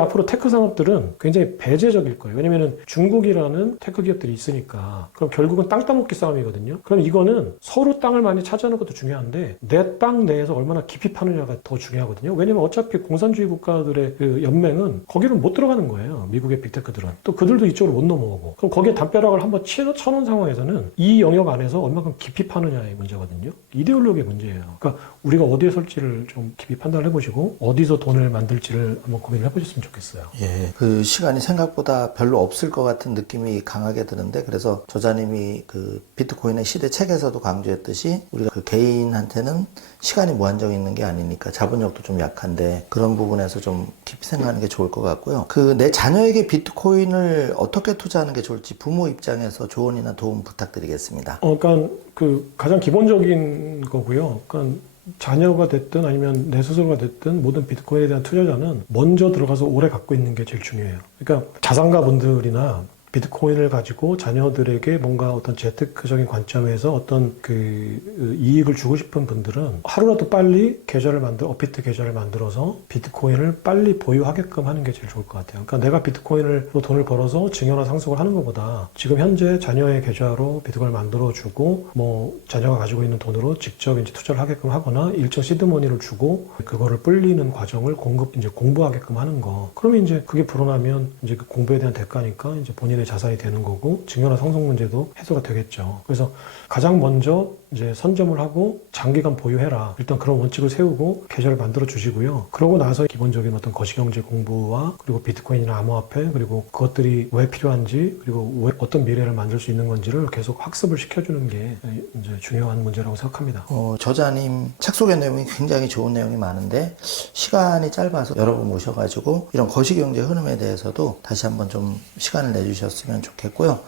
앞으로 테크 산업들은 굉장히 배제적일 거예요. 왜냐면은 중국이라는 테크 기업들이 있으니까. 그럼 결국은 땅 따먹기 싸움이거든요. 그럼 이거는 서로 땅을 많이 차지하는 것도 중요한데 내 땅 내에서 얼마나 깊이 파느냐가 더 중요하거든요. 왜냐면 어차피 공산주의 국가들의 그 연맹은 거기는 못 들어가는 거예요. 미국의 빅테크들은. 또 그들도 이쪽으로 못 넘어오고. 그럼 거기에 담벼락을 한번 치- 쳐놓은 상황에서는 이 영역 안에서 얼마큼 깊이 파느냐의 문제거든요. 이데올로기의 문제예요. 그러니까 우리가 어디에 설지를 좀 깊이 판단을 해보시고 어디서 돈을 만들지를 한번 고민을 해보셨으면 좋겠어요. 예, 그 시간이 생각보다 별로 없을 것 같은 느낌이 강하게 드는데 그래서 저자님이 그 비트코인의 시대 책에서도 강조했듯이 우리가 그 개인한테는 시간이 무한정 있는 게 아니니까 자본력도 좀 약한데 그런 부분에서 좀 깊이 생각하는 게 좋을 것 같고요. 그 내 자녀에게 비트코인을 어떻게 투자하는 게 좋을지 부모 입장에서 조언이나 도움 부탁드리겠습니다. 어, 그러니까 그 가장 기본적인 거고요. 그러니까 자녀가 됐든 아니면 내 스스로가 됐든 모든 비트코인에 대한 투자자는 먼저 들어가서 오래 갖고 있는 게 제일 중요해요. 그러니까 자산가 분들이나 비트코인을 가지고 자녀들에게 뭔가 어떤 재테크적인 관점에서 어떤 그 이익을 주고 싶은 분들은 하루라도 빨리 계좌를 만들 어피트 계좌를 만들어서 비트코인을 빨리 보유하게끔 하는 게 제일 좋을 것 같아요. 그러니까 내가 비트코인으로 돈을 벌어서 증여나 상속을 하는 것보다 지금 현재 자녀의 계좌로 비트코인을 만들어 주고 뭐 자녀가 가지고 있는 돈으로 직접 이제 투자를 하게끔 하거나 일정 시드머니를 주고 그거를 불리는 과정을 공급 이제 공부하게끔 하는 거. 그러면 이제 그게 불어나면 이제 그 공부에 대한 대가니까 이제 본인의 자산이 되는 거고 증여나 상속 문제도 해소가 되겠죠. 그래서 가장 먼저 이제 선점을 하고 장기간 보유해라. 일단 그런 원칙을 세우고 계좌를 만들어 주시고요. 그러고 나서 기본적인 어떤 거시경제 공부와 그리고 비트코인이나 암호화폐 그리고 그것들이 왜 필요한지 그리고 왜 어떤 미래를 만들 수 있는 건지를 계속 학습을 시켜주는 게 이제 중요한 문제라고 생각합니다. 어, 저자님 책 속의 내용이 굉장히 좋은 내용이 많은데 시간이 짧아서 여러 분 모셔가지고 이런 거시경제 흐름에 대해서도 다시 한번 좀 시간을 내주셨으면 좋겠고요.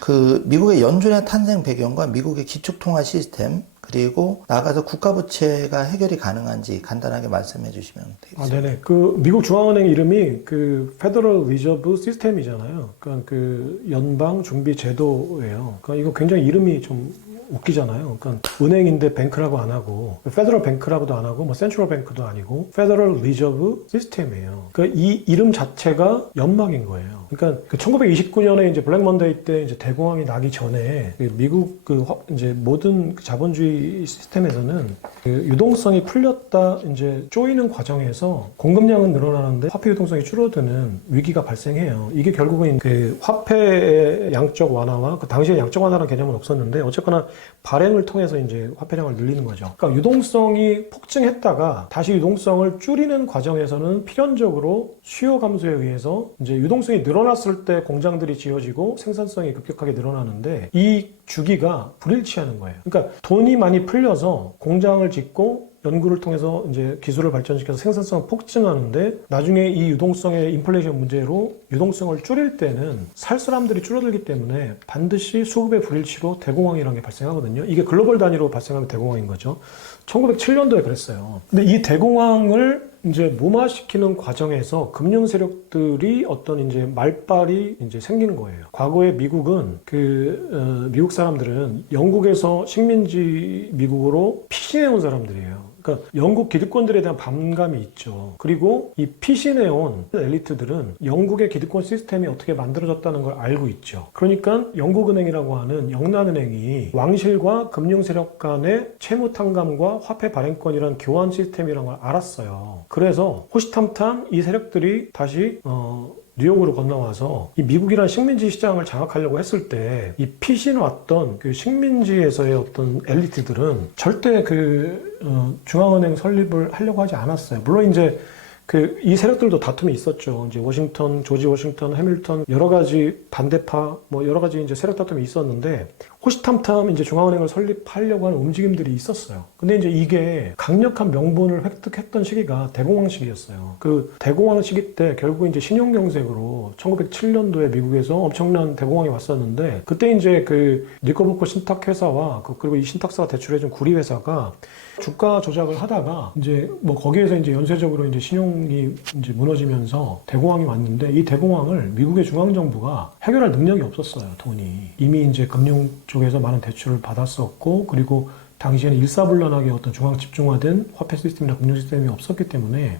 그 미국의 연준의 탄생 배경과 미국의 기축통화 시스템 그리고 나가서 국가 부채가 해결이 가능한지 간단하게 말씀해 주시면 아, 되겠습니다. 네네. 그 미국 중앙은행 이름이 그 페더럴 리저브 시스템이잖아요. 그러니까 그 연방 준비 제도예요. 그러니까 이거 굉장히 이름이 좀 웃기잖아요. 그러니까 은행인데 뱅크라고 안 하고 페더럴 뱅크라고도 안 하고 뭐 센트럴 뱅크도 아니고 페더럴 리저브 시스템이에요. 그러니까 이 이름 자체가 연방인 거예요. 그러니까 그 1929년에 이제 블랙 먼데이 때 이제 대공황이 나기 전에 그 미국 그 화- 이제 모든 그 자본주의 시스템에서는 그 유동성이 풀렸다 이제 쪼이는 과정에서 공급량은 늘어나는데 화폐 유동성이 줄어드는 위기가 발생해요. 이게 결국은 그 화폐의 양적 완화와 그 당시에 양적 완화라는 개념은 없었는데 어쨌거나 발행을 통해서 이제 화폐량을 늘리는 거죠. 그러니까 유동성이 폭증했다가 다시 유동성을 줄이는 과정에서는 필연적으로 수요 감소에 의해서 이제 유동성이 늘어 났을 때 공장들이 지어지고 생산성이 급격하게 늘어나는데 이 주기가 불일치하는 거예요. 그러니까 돈이 많이 풀려서 공장을 짓고 연구를 통해서 이제 기술을 발전시켜서 생산성을 폭증하는데 나중에 이 유동성의 인플레이션 문제로 유동성을 줄일 때는 살 사람들이 줄어들기 때문에 반드시 수급의 불일치로 대공황이라는 게 발생하거든요. 이게 글로벌 단위로 발생하면 대공황인 거죠. 1907년도에 그랬어요. 근데 이 대공황을 이제 무마시키는 과정에서 금융 세력들이 어떤 이제 말빨이 이제 생기는 거예요. 과거에 미국은 그 어, 미국 사람들은 영국에서 식민지 미국으로 피신해 온 사람들이에요. 그러니까 영국 기득권들에 대한 반감이 있죠. 그리고 이 피신해온 엘리트들은 영국의 기득권 시스템이 어떻게 만들어졌다는 걸 알고 있죠. 그러니까 영국은행이라고 하는 영란은행이 왕실과 금융 세력 간의 채무 탕감과 화폐 발행권이라는 교환 시스템이라는 걸 알았어요. 그래서 호시탐탐 이 세력들이 다시 어, 뉴욕으로 건너와서 이 미국이라는 식민지 시장을 장악하려고 했을 때 이 피신 왔던 그 식민지에서의 어떤 엘리트들은 절대 그 어, 중앙은행 설립을 하려고 하지 않았어요. 물론 이제 그 이 세력들도 다툼이 있었죠. 이제 워싱턴, 조지 워싱턴, 해밀턴 여러 가지 반대파 뭐 여러 가지 이제 세력 다툼이 있었는데 호시탐탐 이제 중앙은행을 설립하려고 하는 움직임들이 있었어요. 근데 이제 이게 강력한 명분을 획득했던 시기가 대공황 시기였어요. 그 대공황 시기 때 결국 이제 신용경색으로 1907년도에 미국에서 엄청난 대공황이 왔었는데 그때 이제 그 니코보코 신탁회사와 그 그리고 이 신탁사가 대출해준 구리회사가 주가 조작을 하다가 이제 뭐 거기에서 이제 연쇄적으로 이제 신용이 이제 무너지면서 대공황이 왔는데 이 대공황을 미국의 중앙 정부가 해결할 능력이 없었어요 돈이 이미 이제 금융 쪽에서 많은 대출을 받았었고 그리고 당시에는 일사불란하게 어떤 중앙 집중화된 화폐 시스템이나 금융 시스템이 없었기 때문에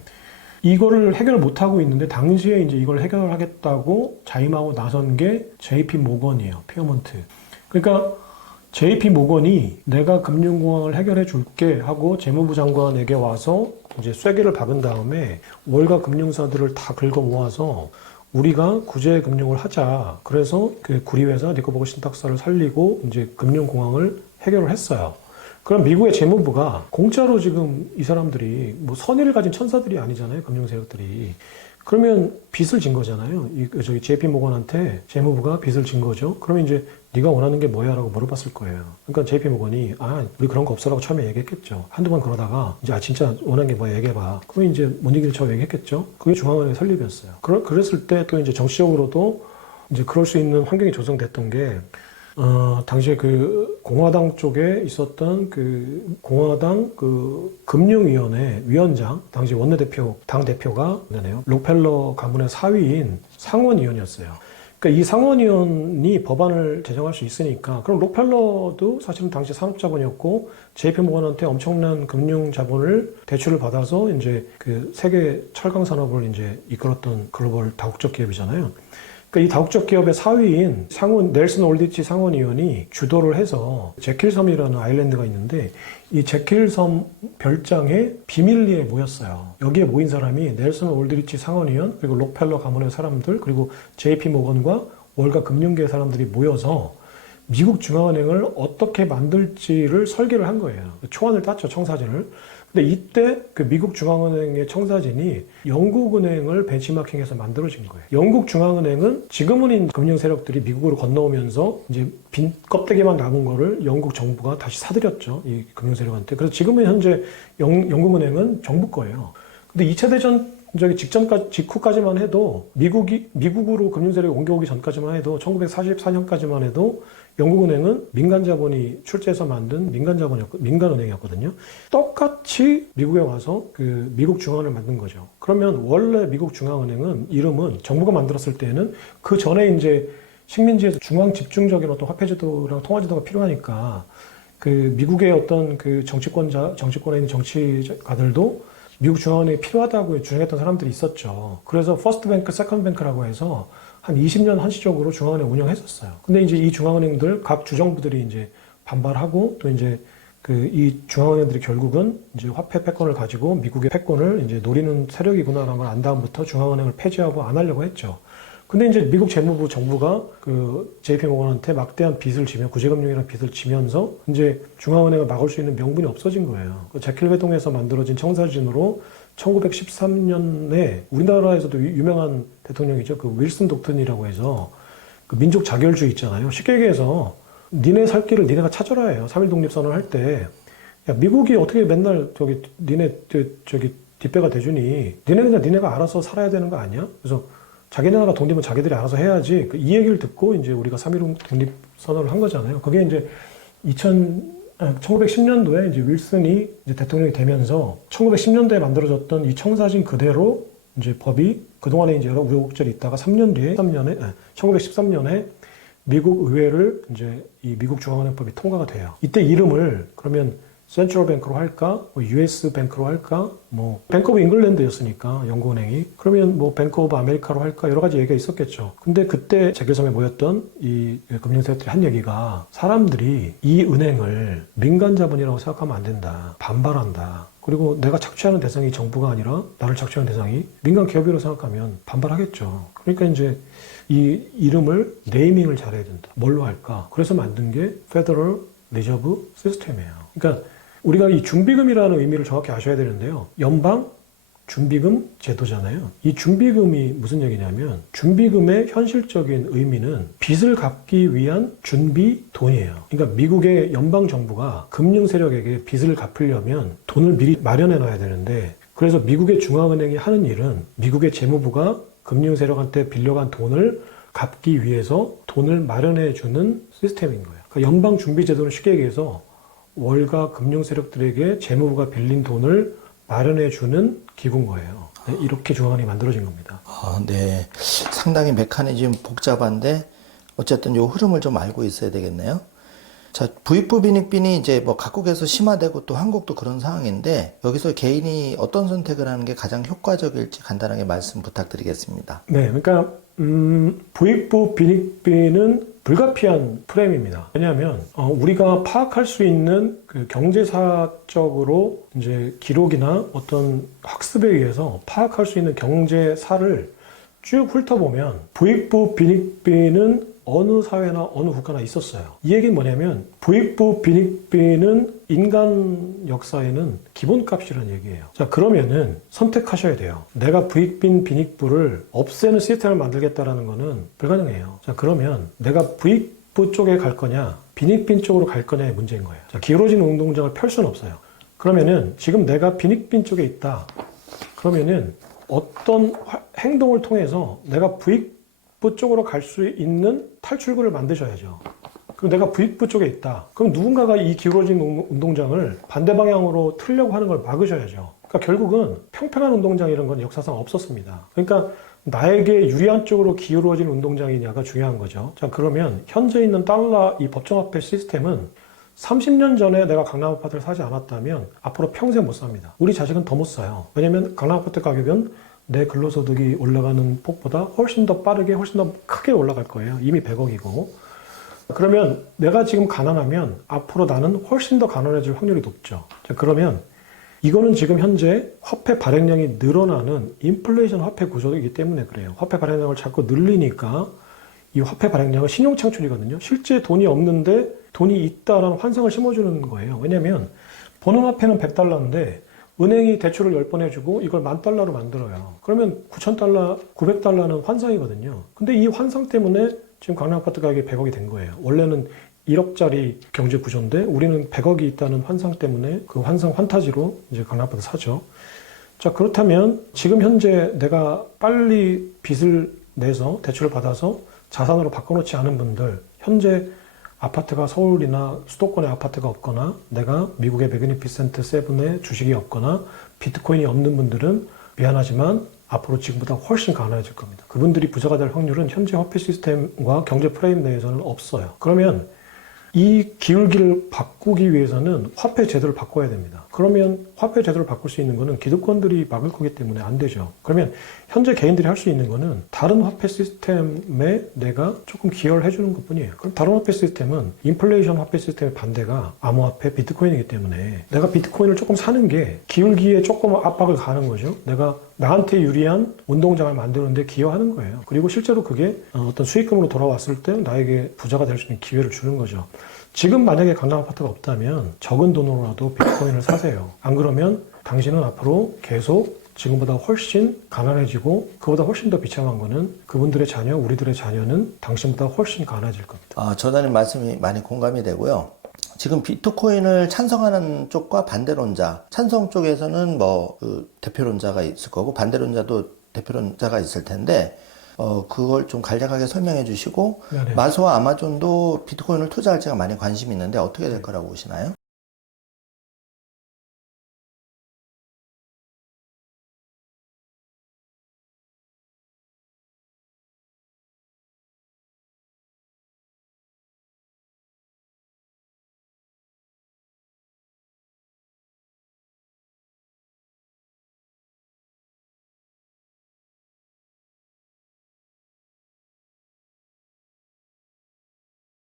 이거를 해결을 못 하고 있는데 당시에 이제 이걸 해결하겠다고 자임하고 나선 게 JP 모건이에요. 피어먼트. 그러니까 JP 모건이 내가 금융공황을 해결해 줄게 하고 재무부 장관에게 와서 이제 쐐기를 박은 다음에 월가 금융사들을 다 긁어 모아서 우리가 구제 금융을 하자. 그래서 그 구리회사 니코버거 신탁사를 살리고 이제 금융공황을 해결을 했어요. 그럼 미국의 재무부가 공짜로 지금 이 사람들이 뭐 선의를 가진 천사들이 아니잖아요. 금융 세력들이. 그러면 빚을 진 거잖아요. 이 저기 JP 모건한테 재무부가 빚을 진 거죠. 그러면 이제 네가 원하는 게 뭐야 라고 물어봤을 거예요. 그러니까 JP 모건이 아 우리 그런 거 없어라고 처음에 얘기했겠죠. 한두 번 그러다가 이제 아 진짜 원하는 게 뭐야 얘기해봐. 그러면 이제 못 이길 척 얘기했겠죠. 그게 중앙은행의 설립이었어요. 그러, 그랬을 때 또 이제 정치적으로도 이제 그럴 수 있는 환경이 조성됐던 게 어, 당시에 그 공화당 쪽에 있었던 그 공화당 그 금융위원회 위원장, 당시 원내대표, 당 대표가 네네요. 록펠러 가문의 사위인 상원의원이었어요. 그러니까 이 상원의원이 법안을 제정할 수 있으니까 그럼 록펠러도 사실은 당시 산업자본이었고 JP 모건한테 엄청난 금융 자본을 대출을 받아서 이제 그 세계 철강 산업을 이제 이끌었던 글로벌 다국적 기업이잖아요. 그러니까 이 다국적 기업의 사위인 상원 넬슨 올디치 상원의원이 주도를 해서 제킬섬이라는 아일랜드가 있는데 이 제킬섬 별장에 비밀리에 모였어요. 여기에 모인 사람이 넬슨 올드리치 상원의원 그리고 록펠러 가문의 사람들 그리고 JP 모건과 월가 금융계 사람들이 모여서 미국 중앙은행을 어떻게 만들지를 설계를 한 거예요. 초안을 땄죠, 청사진을. 근데 이때 그 미국 중앙은행의 청사진이 영국은행을 벤치마킹해서 만들어진 거예요. 영국 중앙은행은 지금은 이 금융 세력들이 미국으로 건너오면서 이제 빈 껍데기만 남은 거를 영국 정부가 다시 사들였죠. 이 금융 세력한테. 그래서 지금은 현재 영, 영국은행은 정부 거예요. 근데 2차 대전 저기 직전까지 직후까지만 해도 미국이 미국으로 금융 세력이 옮겨오기 전까지만 해도 1944년까지만 해도 영국은행은 민간 자본이 출제해서 만든 민간 자본이었고 민간 은행이었거든요. 똑같이 미국에 와서 그 미국 중앙을 만든 거죠. 그러면 원래 미국 중앙은행은 이름은 정부가 만들었을 때는 그 전에 이제 식민지에서 중앙 집중적인 어떤 화폐 제도랑 통화 제도가 필요하니까 그 미국의 어떤 그 정치권자 정치권에 있는 정치가들도 미국 중앙은행이 필요하다고 주장했던 사람들이 있었죠. 그래서 퍼스트 뱅크, 세컨드 뱅크라고 해서 한 20년 한시적으로 중앙은행 운영했었어요. 근데 이제 이 중앙은행들 각 주정부들이 이제 반발하고 또 이제 그 이 중앙은행들이 결국은 이제 화폐 패권을 가지고 미국의 패권을 이제 노리는 세력이구나라는 걸 안 다음부터 중앙은행을 폐지하고 안 하려고 했죠. 근데 이제 미국 재무부 정부가 그 JP 모건한테 막대한 빚을 지며 구제금융이라는 빚을 지면서 이제 중앙은행을 막을 수 있는 명분이 없어진 거예요. 그 제킬 회동에서 만들어진 청사진으로 1913년에 우리나라에서도 유- 유명한 대통령이죠. 그 윌슨 독튼이라고 해서 그 민족 자결주의 있잖아요. 쉽게 얘기해서 니네 살 길을 니네가 찾아라 해요. 3일 독립선언을 할 때. 야, 미국이 어떻게 맨날 저기 니네 저, 저기 뒷배가 대주니 니네는 니네가 알아서 살아야 되는 거 아니야? 그래서 자기네 나라 독립은 자기들이 알아서 해야지. 그 이 얘기를 듣고 이제 우리가 3.1 독립 선언을 한 거잖아요. 그게 이제 2000, 1910년도에 이제 윌슨이 이제 대통령이 되면서 1910년도에 만들어졌던 이 청사진 그대로 이제 법이 그동안에 이제 여러 우여곡절이 있다가 3년 뒤에 3년에 1913년에 미국 의회를 이제 이 미국 중앙은행법이 통과가 돼요. 이때 이름을 그러면 센트럴 뱅크로 할까? 뭐 US 뱅크로 할까? 뭐 뱅크 오브 잉글랜드였으니까 영국은행이 그러면 뭐 뱅크 오브 아메리카로 할까? 여러 가지 얘기가 있었겠죠. 근데 그때 재결성에 모였던 이 금융세력들이 한 얘기가 사람들이 이 은행을 민간 자본이라고 생각하면 안 된다. 반발한다. 그리고 내가 착취하는 대상이 정부가 아니라 나를 착취하는 대상이 민간 기업이라고 생각하면 반발하겠죠. 그러니까 이제 이 이름을 네이밍을 잘해야 된다. 뭘로 할까? 그래서 만든 게 페더럴 리저브 시스템이에요. 그러니까 우리가 이 준비금이라는 의미를 정확히 아셔야 되는데요. 연방 준비금 제도잖아요. 이 준비금이 무슨 얘기냐면 준비금의 현실적인 의미는 빚을 갚기 위한 준비 돈이에요. 그러니까 미국의 연방 정부가 금융 세력에게 빚을 갚으려면 돈을 미리 마련해 놔야 되는데 그래서 미국의 중앙은행이 하는 일은 미국의 재무부가 금융 세력한테 빌려간 돈을 갚기 위해서 돈을 마련해 주는 시스템인 거예요. 그러니까 연방 준비 제도는 쉽게 얘기해서 월가 금융 세력들에게 재무부가 빌린 돈을 마련해 주는 기구인 거예요. 네, 이렇게 중앙은행이 만들어진 겁니다. 아, 네. 상당히 메커니즘 복잡한데 어쨌든 요 흐름을 좀 알고 있어야 되겠네요. 자, 부익부 빈익빈이 이제 뭐 각국에서 심화되고 또 한국도 그런 상황인데 여기서 개인이 어떤 선택을 하는 게 가장 효과적일지 간단하게 말씀 부탁드리겠습니다. 네, 그러니까 음, 부익부 빈익빈은 불가피한 프레임입니다. 왜냐하면 어, 우리가 파악할 수 있는 그 경제사적으로 이제 기록이나 어떤 학습에 의해서 파악할 수 있는 경제사를 쭉 훑어보면 부익부 빈익빈은 어느 사회나 어느 국가나 있었어요. 이 얘기는 뭐냐면 부익부 빈익빈은 인간 역사에는 기본값이라는 얘기예요. 자 그러면은 선택하셔야 돼요. 내가 부익빈 빈익부를 없애는 시스템을 만들겠다라는 거는 불가능해요. 자 그러면 내가 부익부 쪽에 갈 거냐 빈익빈 쪽으로 갈 거냐의 문제인 거예요. 자 기울어진 운동장을 펼 수는 없어요. 그러면은 지금 내가 빈익빈 쪽에 있다. 그러면은 어떤 화- 행동을 통해서 내가 부익 부 쪽으로 갈 수 있는 탈출구를 만드셔야죠. 그럼 내가 부익부 쪽에 있다. 그럼 누군가가 이 기울어진 운- 운동장을 반대 방향으로 틀려고 하는 걸 막으셔야죠. 그러니까 결국은 평평한 운동장 이런 건 역사상 없었습니다. 그러니까 나에게 유리한 쪽으로 기울어진 운동장이냐가 중요한 거죠. 자, 그러면 현재 있는 달러 이 법정화폐 시스템은 30년 전에 내가 강남 아파트를 사지 않았다면 앞으로 평생 못 삽니다. 우리 자식은 더 못 사요. 왜냐면 강남 아파트 가격은 내 근로소득이 올라가는 폭보다 훨씬 더 빠르게 훨씬 더 크게 올라갈 거예요. 이미 100억이고. 그러면 내가 지금 가난하면 앞으로 나는 훨씬 더 가난해질 확률이 높죠. 자, 그러면 이거는 지금 현재 화폐 발행량이 늘어나는 인플레이션 화폐 구조이기 때문에 그래요. 화폐 발행량을 자꾸 늘리니까 이 화폐 발행량은 신용 창출이거든요. 실제 돈이 없는데 돈이 있다라는 환상을 심어주는 거예요. 왜냐하면 버는 화폐는 100달러인데 은행이 대출을 10번 해주고 이걸 만 달러로 만들어요. 그러면 9,000달러, 900달러는 환상이거든요. 근데 이 환상 때문에 지금 강남 아파트 가격이 100억이 된 거예요. 원래는 1억짜리 경제 구조인데 우리는 100억이 있다는 환상 때문에 그 환상 환타지로 이제 강남 아파트 사죠. 자, 그렇다면 지금 현재 내가 빨리 빚을 내서 대출을 받아서 자산으로 바꿔놓지 않은 분들, 현재 아파트가 서울이나 수도권에 아파트가 없거나 내가 미국의 매그니피센트 세븐에 주식이 없거나 비트코인이 없는 분들은 미안하지만 앞으로 지금보다 훨씬 가난해질 겁니다. 그분들이 부자가 될 확률은 현재 화폐 시스템과 경제 프레임 내에서는 없어요. 그러면 이 기울기를 바꾸기 위해서는 화폐 제도를 바꿔야 됩니다. 그러면 화폐 제도를 바꿀 수 있는 거는 기득권들이 막을 거기 때문에 안 되죠. 그러면 현재 개인들이 할 수 있는 거는 다른 화폐 시스템에 내가 조금 기여를 해주는 것 뿐이에요. 그럼 다른 화폐 시스템은 인플레이션 화폐 시스템의 반대가 암호화폐 비트코인이기 때문에 내가 비트코인을 조금 사는 게 기울기에 조금 압박을 가는 거죠. 내가 나한테 유리한 운동장을 만드는데 기여하는 거예요. 그리고 실제로 그게 어, 어떤 수익금으로 돌아왔을 때 나에게 부자가 될 수 있는 기회를 주는 거죠. 지금 만약에 강남 아파트가 없다면 적은 돈으로라도 비트코인을 사세요. 안 그러면 당신은 앞으로 계속 지금보다 훨씬 가난해지고 그보다 훨씬 더 비참한 거는 그분들의 자녀, 우리들의 자녀는 당신보다 훨씬 가난해질 겁니다. 아, 저자님 말씀이 많이 공감이 되고요. 지금 비트코인을 찬성하는 쪽과 반대론자, 찬성 쪽에서는 뭐 그 대표론자가 있을 거고 반대론자도 대표론자가 있을 텐데 어, 그걸 좀 간략하게 설명해 주시고 네 네. 마소와 아마존도 비트코인을 투자할지가 많이 관심이 있는데 어떻게 될 거라고 보시나요?